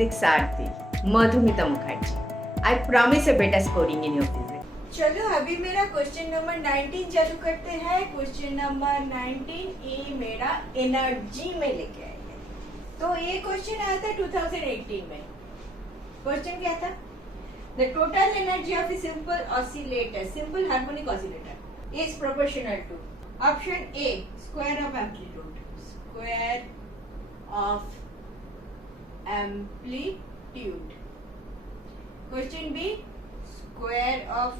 physics Aarti, Madhumita Mukherjee. I promise a better scoring in your physics. चलो अभी मेरा question number 19 चालू करते हैं। क्वेश्चन नंबर 19 ये मेरा एनर्जी में लेके आए हैं। तो ये क्वेश्चन आया था 2018 में। क्वेश्चन क्या था? The total energy of a simple oscillator, simple harmonic oscillator is proportional to option A square of amplitude, square of amplitude, question B square of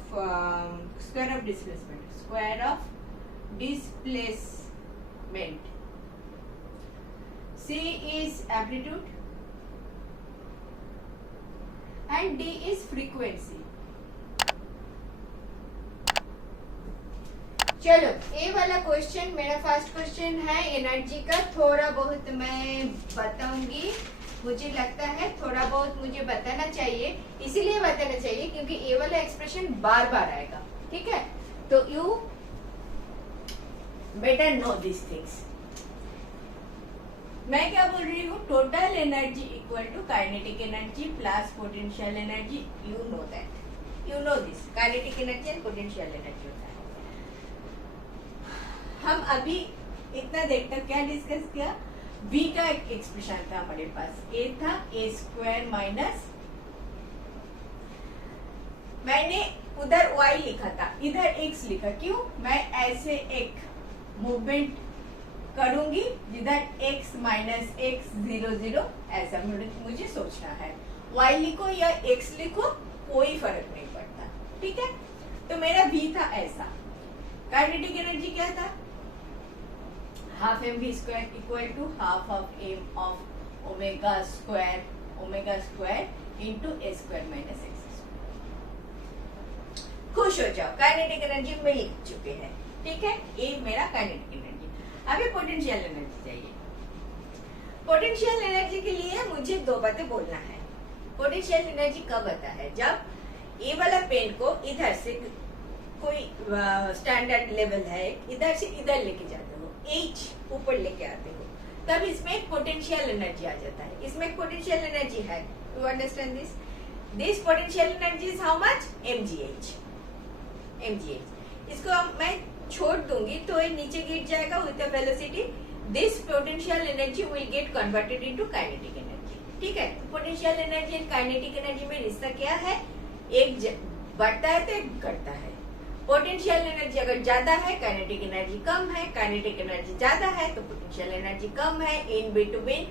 displacement, square of displacement, C is amplitude and D is frequency. चलो ये वाला question मेरा first question है energy का। थोड़ा बहुत मैं बताऊंगी, मुझे लगता है थोड़ा बहुत मुझे बताना चाहिए, इसीलिए बताना चाहिए क्योंकि ये वाला एक्सप्रेशन बार बार आएगा, ठीक है? तो you better know this things. मैं क्या बोल रही हूँ? Total energy equal to kinetic energy plus potential energy. You know that, you know this, kinetic energy and potential energy होता है। हम अभी इतना देखकर क्या डिस्कस किया? v का एक एक्सप्रेशन था हमारे पास, a था a स्क्वायर माइनस, मैंने उधर y लिखा था, इधर x लिखा। क्यों? मैं ऐसे एक मूवमेंट करूंगी जिधर x माइनस x 0 0 ऐसा मुझे सोचना है। y लिखो या x लिखो कोई फर्क नहीं पड़ता, ठीक है? तो मेरा v था ऐसा। काइनेटिक एनर्जी क्या था? Half m v square equal to half of m of omega square into a square minus x. खुश हो जाओ, काइनेटिक एनर्जी में लिख चुके हैं, ठीक है? ये मेरा काइनेटिक एनर्जी। अभी पोटेंशियल एनर्जी चाहिए। पोटेंशियल एनर्जी के लिए मुझे दो बातें बोलना है। पोटेंशियल एनर्जी कब आता है? जब ये वाला पेन को इधर से कोई स्टैंडर्ड लेवल है, इधर से इधर लेके जाते हो, H ऊपर लेके आते हो, तब इसमें एक पोटेंशियल एनर्जी आ जाता है। इसमें एक पोटेंशियल एनर्जी है। You understand this? This potential energy is how much? mgh। इसको मैं छोड़ दूंगी तो ये नीचे गिर जाएगा with the velocity. This potential energy will get converted into kinetic energy, ठीक है? Potential energy and kinetic energy में रिश्ता क्या है? एक बढ़ता है तो एक घटता है। पोटेंशियल एनर्जी अगर ज्यादा है, काइनेटिक एनर्जी कम है, काइनेटिक एनर्जी ज्यादा है तो पोटेंशियल एनर्जी कम है। इन बिटवीन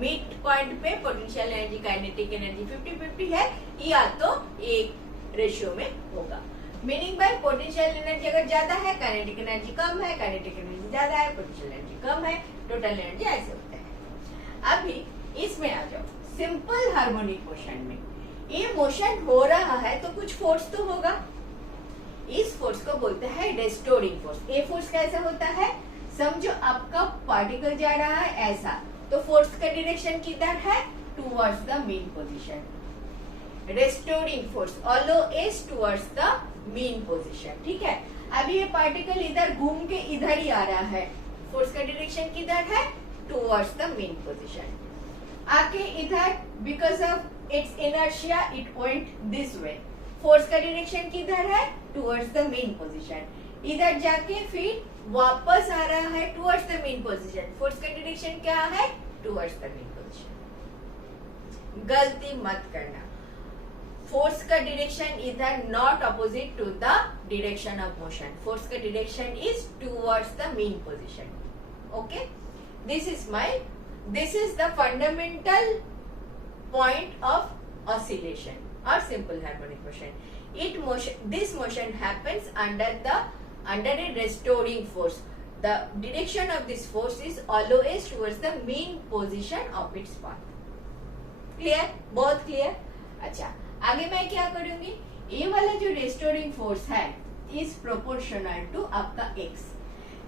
मिड पॉइंट पे पोटेंशियल एनर्जी काइनेटिक एनर्जी 50-50 है, या तो एक रेशियो में होगा। मीनिंग बाय पोटेंशियल एनर्जी अगर ज्यादा है, काइनेटिक एनर्जी कम है, काइनेटिक एनर्जी ज्यादा है, पोटेंशियल एनर्जी कम है, टोटल एनर्जी ऐसे होता है। अभी इसमें आ जाओ, सिंपल हार्मोनिक मोशन में ये मोशन हो रहा है तो कुछ फोर्स तो होगा। इस फोर्स को बोलते हैं रेस्टोरिंग फोर्स। ये फोर्स कैसा होता है? समझो आपका पार्टिकल जा रहा है ऐसा, तो फोर्स का डायरेक्शन किधर है? Towards the mean position. Restoring force always towards the mean position, ठीक है? अभी ये पार्टिकल इधर घूम के इधर ही आ रहा है, फोर्स का डायरेक्शन किधर है? Towards the mean position. आके इधर because of its inertia it went this way, force का डायरेक्शन किधर है? Towards the mean position. इधर जाके फिर वापस आ रहा है towards the mean position. Force का डायरेक्शन क्या है? Towards the mean position. गलती मत करना, फोर्स का डायरेक्शन इधर not opposite to the direction of motion. Force का direction is towards the mean position. Okay, this is the fundamental point of oscillation or simple harmonic motion. This motion happens under a restoring force. The direction of this force is always towards the mean position of its path. Clear? बहुत clear? अच्छा, आगे मैं क्या करूंगी? ये वाला जो restoring force है is proportional to आपका x.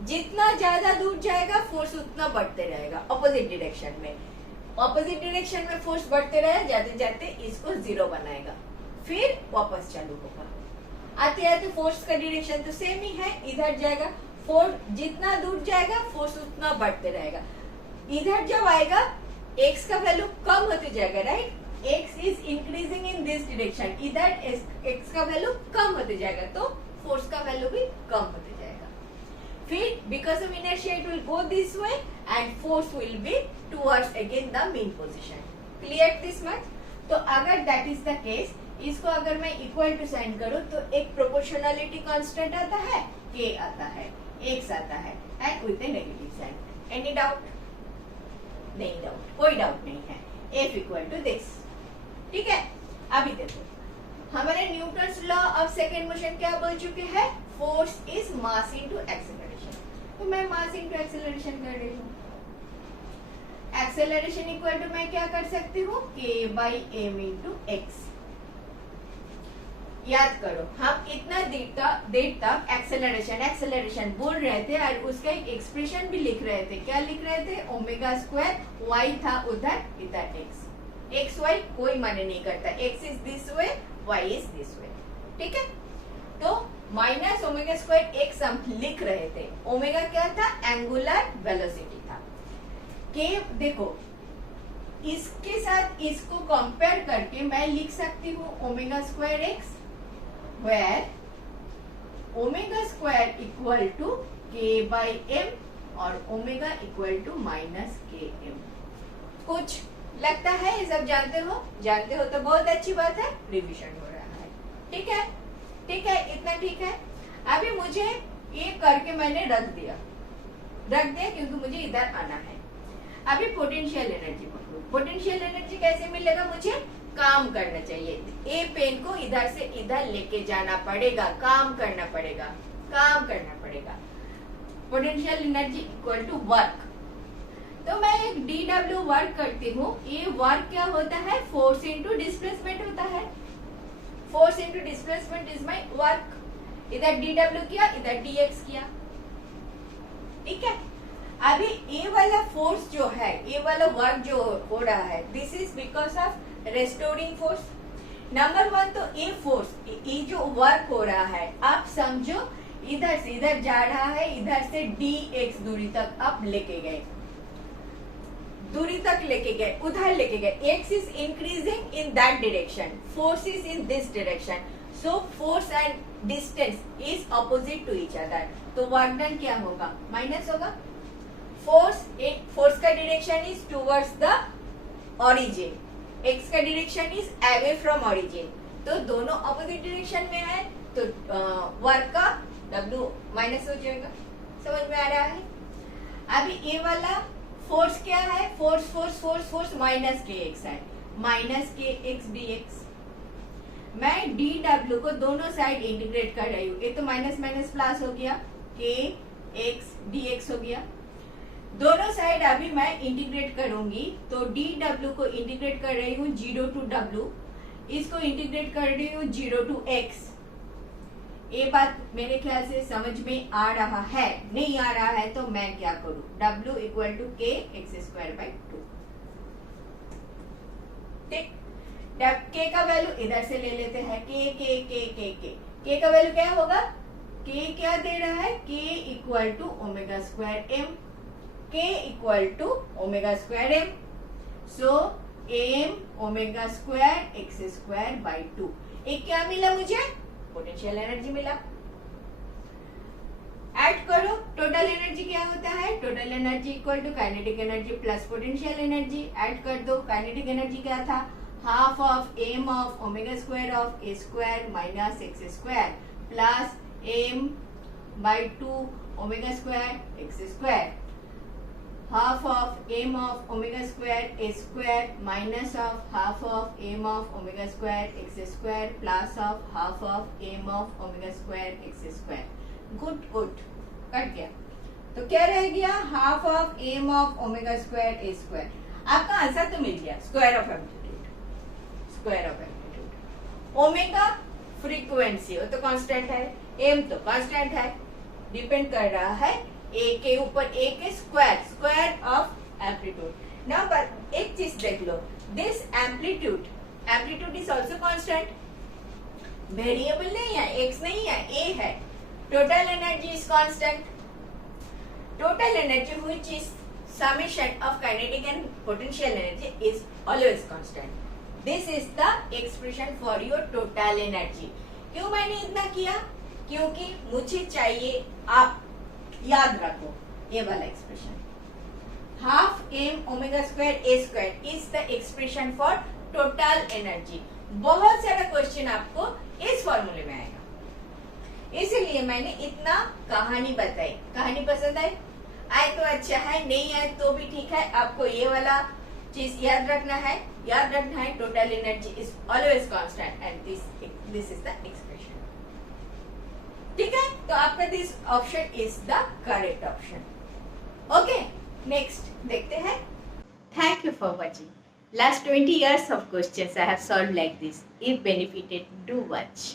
जितना ज्यादा दूर जाएगा फोर्स उतना बढ़ते रहेगा ऑपोजिट डायरेक्शन में। ऑपोजिट डायरेक्शन में फोर्स बढ़ते रहे, जाते जाते इसको 0 बनाएगा, फिर वापस चालू होगा। आते आते फोर्स का डायरेक्शन तो सेम ही है, इधर जाएगा, फोर्स जितना दूर जाएगा फोर्स उतना बढ़ते रहेगा। इधर जब आएगा x का वैल्यू कम होते जाएगा, right? x is increasing in this direction, इधर x का वैल्यू कम होते जाएगा, तो फोर्स का वैल्यू भी कम होते जाएगा। फिर because of inertia it will go this way and force will be towards again the mean position. Clear this much? तो अगर दैट इज द केस, इसको अगर मैं इक्वल टू साइन करूं तो एक प्रोपोर्शनलिटी कांस्टेंट आता है, k आता है, x आता है and with a negative sign. Any doubt? नहीं डाउट, कोई डाउट नहीं है। F इक्वल टू दिस, ठीक है? अभी देखो हमारे Newton's law of second motion क्या बोल चुके हैं? Force is mass into acceleration. तो मैं मास इनटू एक्सेलरेशन कर रही हूँ। एक्सेलरेशन इक्वल टू मैं क्या कर सकती हूँ? k by m into x. याद करो हम इतना देर तक एक्सेलरेशन बोल रहे थे और उसका एक एक्सप्रेशन भी लिख रहे थे। क्या लिख रहे थे? ओमेगा स्क्वायर, y था उधर, इधर x y कोई माने नहीं करता, x is this way, y is this way, ठीक है? तो माइनस ओमेगा स्क्वायर x हम लिख रहे थे। ओमेगा क्या था? एंगुलर वेलोसिटी था। के देखो इसके साथ इसको कंपेयर करके मैं लिख सकती हूँ omega square x, where omega square equal to k by m और omega equal to minus km। कुछ लगता है ये सब जानते हो? जानते हो तो बहुत अच्छी बात है, रिवीजन हो रहा है, ठीक है? ठीक है, इतना ठीक है। अभी मुझे ये करके मैंने रख दिया क्योंकि मुझे इधर आना है। अभी पोटेंशियल एनर्जी पकड़ो। पोटेंशियल एनर्जी कैसे मिलेगा? मुझे काम करना चाहिए। ए पेन को इधर से इधर लेके जाना पड़ेगा, काम करना पड़ेगा। Potential energy equal to work. तो मैं एक dw वर्क करती हूँ। ये वर्क क्या होता है? फोर्स इनटू डिस्प्लेसमेंट होता है। Force into displacement is my work. इधर dw किया, इधर dx किया, ठीक है? अभी ये वाला फोर्स जो है, ये वाला वर्क जो हो रहा है, this is because of restoring force. Number one, तो ये फोर्स, ये जो वर्क हो रहा है, आप समझो इधर से इधर जा रहा है, इधर से dx दूरी तक आप लेके गए, उधर लेके गए। x is increasing in that direction, force is in this direction, so force and distance is opposite to each other. तो वर्क डन क्या होगा? माइनस होगा। फोर्स का direction is towards the origin, x का direction is away from origin, तो दोनों opposite direction में है, तो वर्क का W माइनस हो जाएगा। समझ में आ रहा है? अभी ये वाला फोर्स क्या है? फोर्स माइनस kx है, माइनस kx dx। मैं dw को दोनों साइड इंटीग्रेट कर रही हूँ। ये तो माइनस माइनस प्लस हो गया, kx dx हो गया। दोनों साइड अभी मैं इंटीग्रेट करूंगी, तो dw को इंटीग्रेट कर रही हूँ 0 टू w, इसको इंटीग्रेट कर रही हूँ 0 टू x। ये बात मेरे ख्याल से समझ में आ रहा है। नहीं आ रहा है तो मैं क्या करूं? w equal to k x square by 2, ठीक? k का वैल्यू इधर से ले लेते हैं, k का वैल्यू क्या होगा? k क्या दे रहा है? k equal to omega square m, k equal to omega square m, so m omega square x square by 2। एक क्या मिला मुझे? पोटेंशियल एनर्जी मिला। ऐड करो, टोटल एनर्जी क्या होता है? Total energy equal to kinetic energy plus potential energy. Add कर दो। काइनेटिक एनर्जी क्या था? Half of m of omega square of a square minus x square plus m by 2 omega square x square, half of m of omega square a square minus of half of m of omega square x square plus of half of m of omega square x square। Good cut गया, तो क्या रह गया? Half of m of omega square a square। आपका answer तो मिल गया, square of amplitude. Omega frequency, वो तो कांस्टेंट है, m तो कांस्टेंट है, डिपेंड कर रहा है a के ऊपर, a के स्क्वायर ऑफ एम्पलीट्यूड। नाउ एक चीज देख लो, this amplitude is also constant, variable नहीं है, x नहीं है, a है। Total energy is constant, total energy which is summation of kinetic and potential energy is always constant. This is the expression for your total energy. क्यों मैंने इतना किया? क्योंकि मुझे चाहिए, आप याद रखो ये वाला expression, half m omega square a square is the expression for total energy. बहुत सारा क्वेश्चन आपको इस फॉर्मूले में आएगा, इसीलिए मैंने इतना कहानी बताई. कहानी पसंद आई? आए तो अच्छा है, नहीं आए तो भी ठीक है. आपको ये वाला चीज याद रखना है, total energy is always constant and this is the expression. ठीक है, तो आपका this option is the correct option. Okay, next देखते हैं. Thank you for watching. Last 20 years of questions I have solved like this. If benefited, do watch.